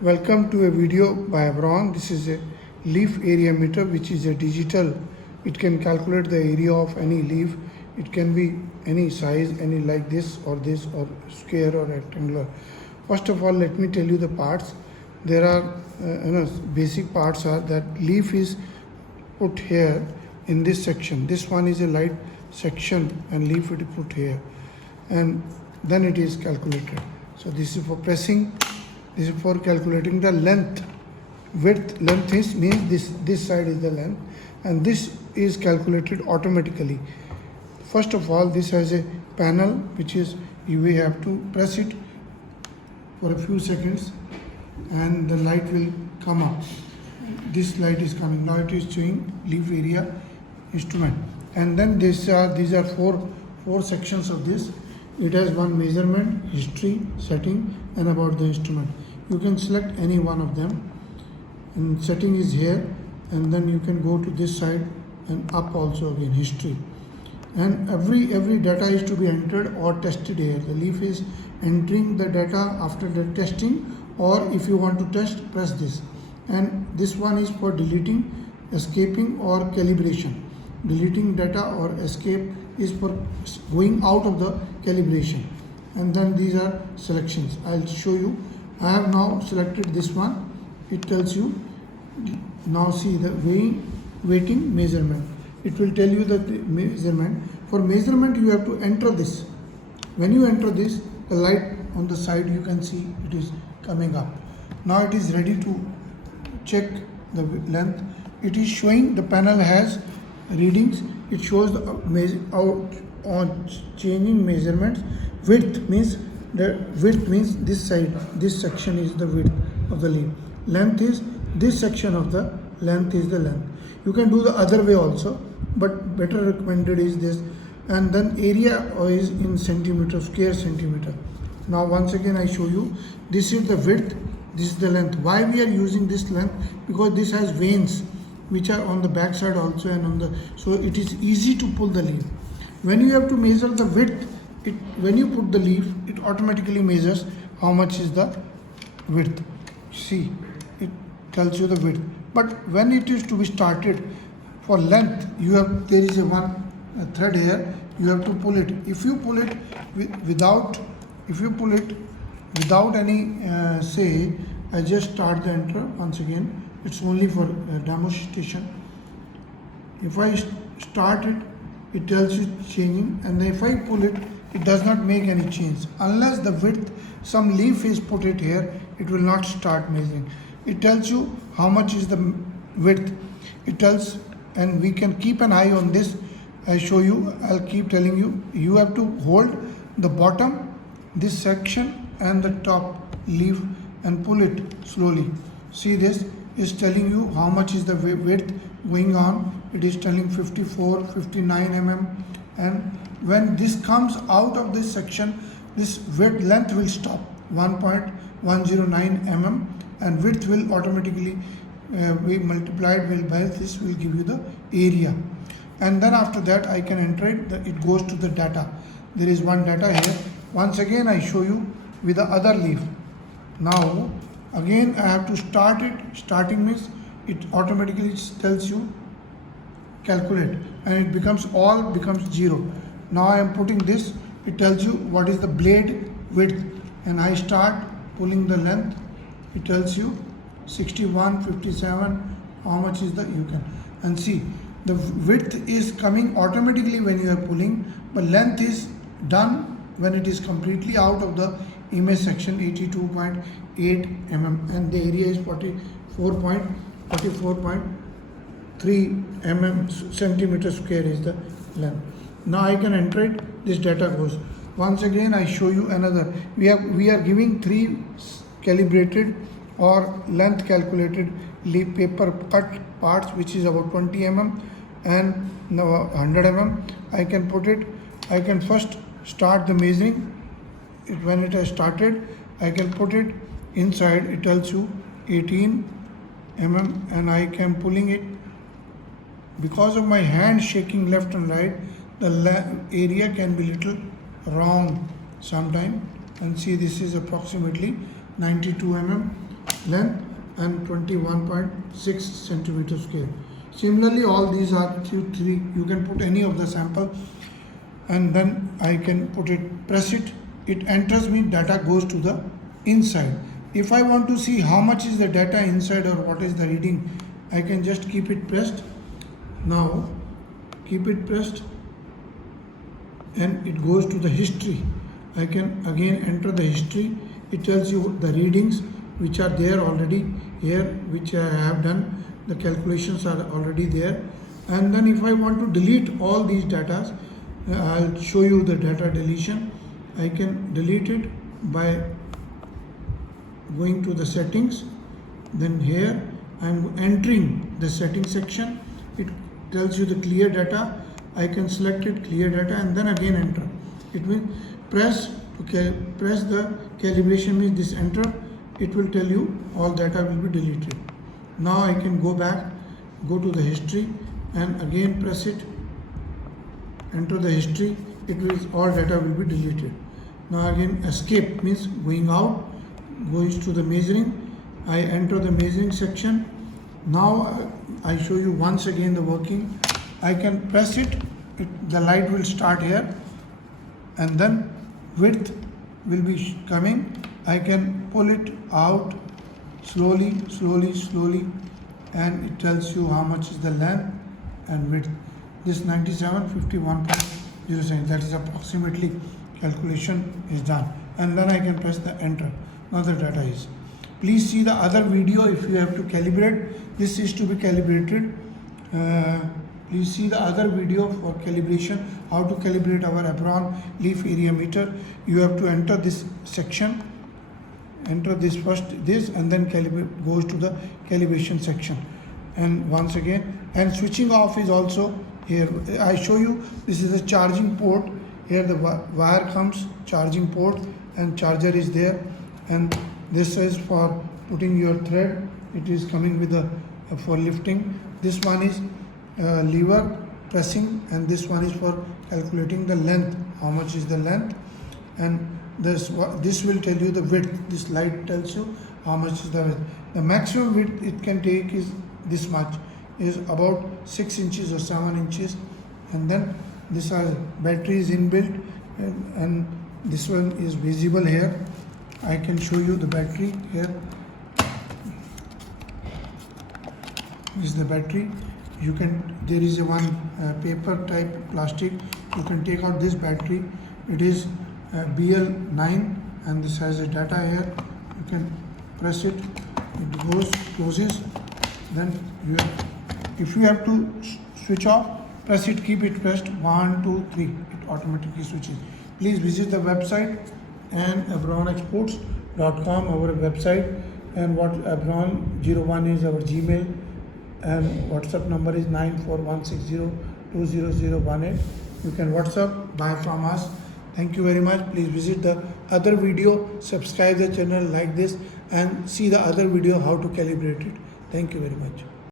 Welcome to a video by Abron. This is a leaf area meter, which is a digital. It can calculate the area of any leaf. It can be any size, any like this or square or rectangular. First of all, let me tell you the parts. There are basic parts are that leaf is put here in this section. This one is a light section and leaf it is put here, and then it is calculated. So this is for pressing. This is for calculating the length. Length is means this side is the length, and this is calculated automatically. First of all, this has a panel which is you will have to press it for a few seconds and the light will come up. This light is coming. Now it is showing leaf area instrument, and then these are four sections of this. It has one measurement, history, setting, and about the instrument. You can select any one of them, and setting is here, and then you can go to this side and up also again history. And every data is to be entered or tested here. The leaf is entering the data after the testing, or if you want to test, press this. And this one is for deleting, escaping, or calibration. Deleting data or escape is for going out of the calibration. And then these are selections. I'll show you. I have now selected this one. It tells you, now see the weighting measurement. It will tell you that the measurement. For measurement you have to enter this. When you enter this, the light on the side you can see it is coming up. Now it is ready to check the length. It is showing the panel has readings. It shows the on changing measurements. Width means this side, this section is the width of the leaf. Length is this section of the length is the length. You can do the other way also, but better recommended is this. And then area is in centimeter, square centimeter. Now once again I show you. This is the width, this is the length. Why we are using this length? Because this has veins which are on the back side also, and on the, so it is easy to pull the leaf. When you have to measure the width, when you put the leaf, it automatically measures how much is the width. See, it tells you the width. But when it is to be started for length, there is a thread here. You have to pull it. If you pull it without any say, I just start the enter once again. It's only for demonstration. If I start it, it tells you changing, and if I pull it, it does not make any change. Unless the width, some leaf is put it here, it will not start measuring. It tells you how much is the width. It tells, and we can keep an eye on this. I show you, I'll keep telling you. You have to hold the bottom, this section, and the top leaf and pull it slowly. See, this is telling you how much is the width going on. It is telling 54, 59 mm, and when this comes out of this section, this width length will stop 1.109 mm, and width will automatically be multiplied by this will give you the area. And then after that I can enter it. It goes to the data. There is one data here. Once again I show you with the other leaf. Now again I have to start it. Starting means it automatically tells you calculate, and it becomes 0. Now I am putting this. It tells you what is the blade width, and I start pulling the length. It tells you 61, 57, how much is the, you can, and see the width is coming automatically when you are pulling, but length is done when it is completely out of the image section, 82.8 mm, and the area is 44.3 centimeter square is the length. Now I can enter it. This data goes. Once again I show you another. We are giving 3 calibrated or length calculated leaf paper cut parts, which is about 20 mm and 100 mm. I can put it. I can first start the measuring. When it has started, I can put it inside. It tells you 18 mm, and I can pulling it. Because of my hand shaking left and right, the area can be little wrong sometime. And see, this is approximately 92 mm. length and 21.6 centimeter square. Similarly, all these are three. You can put any of the sample, and then I can put it, press it. It enters me, data goes to the inside. If I want to see how much is the data inside or what is the reading, I can just keep it pressed. Now keep it pressed and it goes to the history. I can again enter the history. It tells you the readings which are there already here, which I have done. The calculations are already there. And then if I want to delete all these data, I'll show you the data deletion. I can delete it by going to the settings. Then here I'm entering the setting section. It tells you the clear data. I can select it, clear data, and then again enter. It means press the calibration, means this enter. It will tell you all data will be deleted. Now I can go back, go to the history, and again press it, enter the history. It will, all data will be deleted. Now again escape means going out, goes to the measuring. I enter the measuring section. Now I show you once again the working. I can press it, the light will start here, and then width will be coming. I can pull it out slowly, and it tells you how much is the length and width. This 9751.07, that is approximately calculation is done, and then I can press the enter. Now the data is. Please see the other video if you have to calibrate. This is to be calibrated. Please see the other video for calibration, how to calibrate our Abron leaf area meter. You have to enter this section, enter this first, this, and then calibrate, goes to the calibration section. And once again, and switching off is also here. I show you, this is a charging port. Here the wire comes, charging port, and charger is there. And this is for putting your thread. It is coming with the for lifting. This one is lever pressing, and this one is for calculating the length, how much is the length. And this will tell you the width. This light tells you how much is the width. The maximum width it can take is this much, is about 6 inches or 7 inches. And then this battery is inbuilt, and this one is visible here. I can show you the battery here. This is the battery. You can, there is a one paper type plastic. You can take out this battery. It is BL9, and this has a data here. You can press it, it goes, closes. Then if you have to switch off, press it, keep it pressed, 1, 2, 3, it automatically switches. Please visit the website and abronexports.com, our website, and what Abron01 is our Gmail, and WhatsApp number is 94160200018. You can WhatsApp, buy from us. Thank you very much. Please visit the other video, subscribe the channel, like this, and see the other video how to calibrate it. Thank you very much.